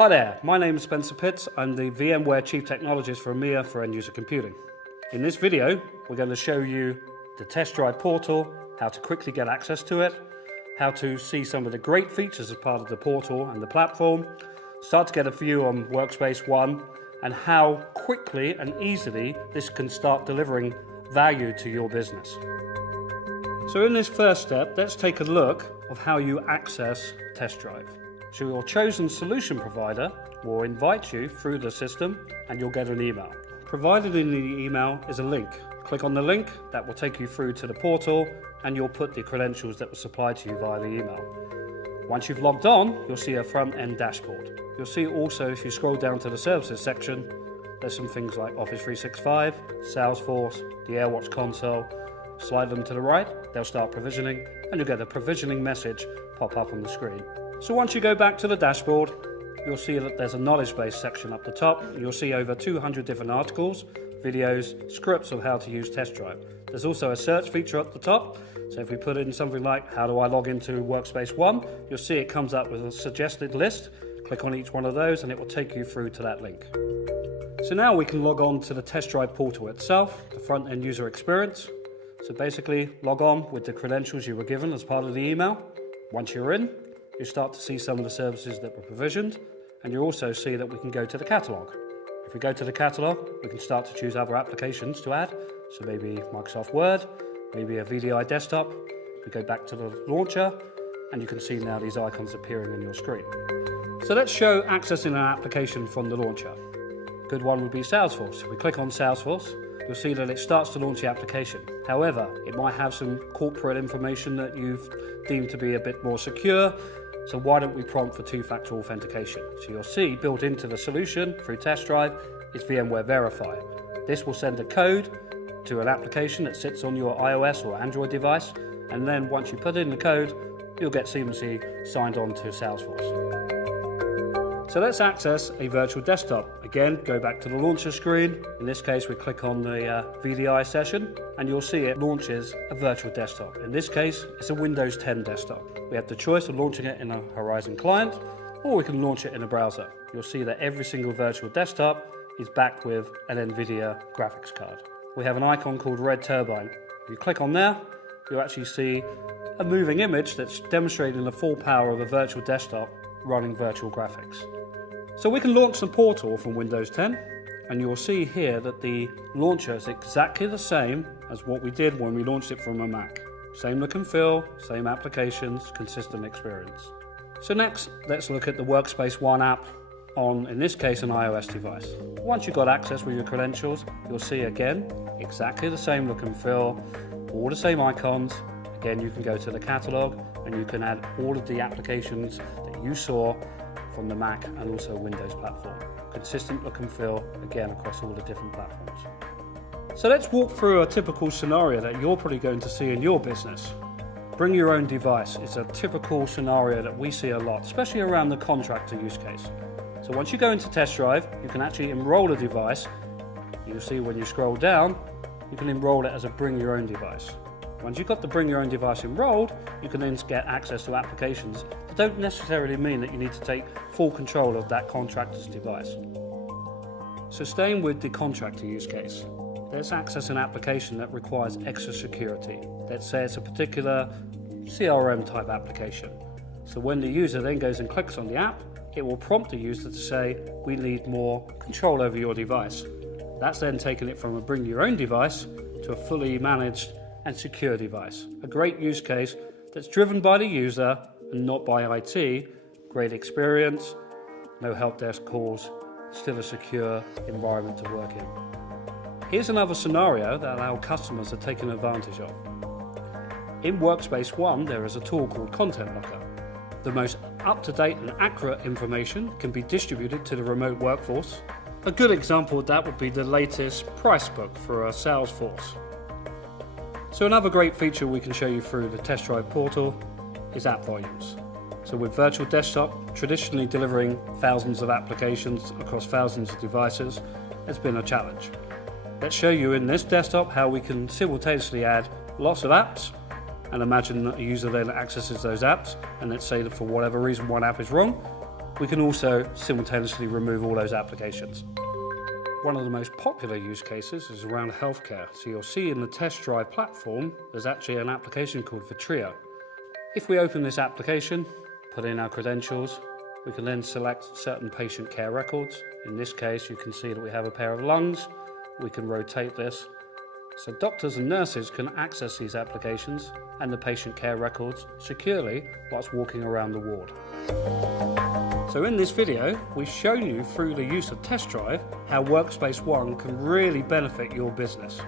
Hi there, my name is Spencer Pitts. I'm the VMware Chief Technologist for EMEA for End User Computing. In this video, we're going to show you the test drive portal, how to quickly get access to it, how to see some of the great features as part of the portal and the platform, start to get a view on Workspace ONE, and how quickly and easily this can start delivering value to your business. So in this first step, let's take a look of how you access Test Drive. So your chosen solution provider will invite you through the system and you'll get an email. Provided in the email is a link. Click on the link, that will take you through to the portal and you'll put the credentials that were supplied to you via the email. Once you've logged on, you'll see a front-end dashboard. You'll see also, if you scroll down to the services section, there's some things like Office 365, Salesforce, the AirWatch console. Slide them to the right, they'll start provisioning and you'll get a provisioning message pop up on the screen. So once you go back to the dashboard, you'll see that there's a knowledge base section up the top. You'll see over 200 different articles, videos, scripts of how to use Test Drive. There's also a search feature at the top. So if we put in something like, how do I log into Workspace ONE? You'll see it comes up with a suggested list. Click on each one of those and it will take you through to that link. So now we can log on to the Test Drive portal itself, the front end user experience. So basically log on with the credentials you were given as part of the email. Once you're in, you start to see some of the services that were provisioned, and you also see that we can go to the catalogue. If we go to the catalogue, we can start to choose other applications to add. So maybe Microsoft Word, maybe a VDI desktop. We go back to the launcher, and you can see now these icons appearing on your screen. So let's show accessing an application from the launcher. A good one would be Salesforce. If we click on Salesforce, you'll see that it starts to launch the application. However, it might have some corporate information that you've deemed to be a bit more secure. So why don't we prompt for two-factor authentication? So you'll see built into the solution through Test Drive is VMware Verify. This will send a code to an application that sits on your iOS or Android device. And then once you put in the code, you'll get seamlessly signed on to Salesforce. So let's access a virtual desktop. Again, go back to the launcher screen. In this case, we click on the VDI session and you'll see it launches a virtual desktop. In this case, it's a Windows 10 desktop. We have the choice of launching it in a Horizon client or we can launch it in a browser. You'll see that every single virtual desktop is backed with an NVIDIA graphics card. We have an icon called Red Turbine. If you click on there, you'll actually see a moving image that's demonstrating the full power of a virtual desktop running virtual graphics. So we can launch the portal from Windows 10 and you'll see here that the launcher is exactly the same as what we did when we launched it from a Mac. Same look and feel, same applications, consistent experience. So next, let's look at the Workspace ONE app on, in this case, an iOS device. Once you've got access with your credentials, you'll see again, exactly the same look and feel, all the same icons. Again, you can go to the catalog and you can add all of the applications that you saw from the Mac and also Windows platform. Consistent look and feel, again, across all the different platforms. So let's walk through a typical scenario that you're probably going to see in your business. Bring your own device is a typical scenario that we see a lot, especially around the contractor use case. So once you go into Test Drive, you can actually enroll a device. You'll see when you scroll down, you can enroll it as a bring your own device. Once you've got the bring your own device enrolled, you can then get access to applications that don't necessarily mean that you need to take full control of that contractor's device. So staying with the contractor use case, let's access an application that requires extra security. Let's say it's a particular CRM type application. So when the user then goes and clicks on the app, it will prompt the user to say, we need more control over your device. That's then taking it from a bring your own device to a fully managed and secure device. A great use case that's driven by the user and not by IT. Great experience, no help desk calls, still a secure environment to work in. Here's another scenario that our customers are taking advantage of. In Workspace ONE, there is a tool called Content Locker. The most up-to-date and accurate information can be distributed to the remote workforce. A good example of that would be the latest price book for a Salesforce. So another great feature we can show you through the Test Drive portal is app volumes. So with virtual desktop traditionally delivering thousands of applications across thousands of devices, it's been a challenge. Let's show you in this desktop how we can simultaneously add lots of apps and imagine that a user then accesses those apps and let's say that for whatever reason one app is wrong, we can also simultaneously remove all those applications. One of the most popular use cases is around healthcare. So you'll see in the Test Drive platform, there's actually an application called Vitria. If we open this application, put in our credentials, we can then select certain patient care records. In this case, you can see that we have a pair of lungs. We can rotate this. So doctors and nurses can access these applications and the patient care records securely whilst walking around the ward. So in this video, we've shown you through the use of Test Drive how Workspace ONE can really benefit your business.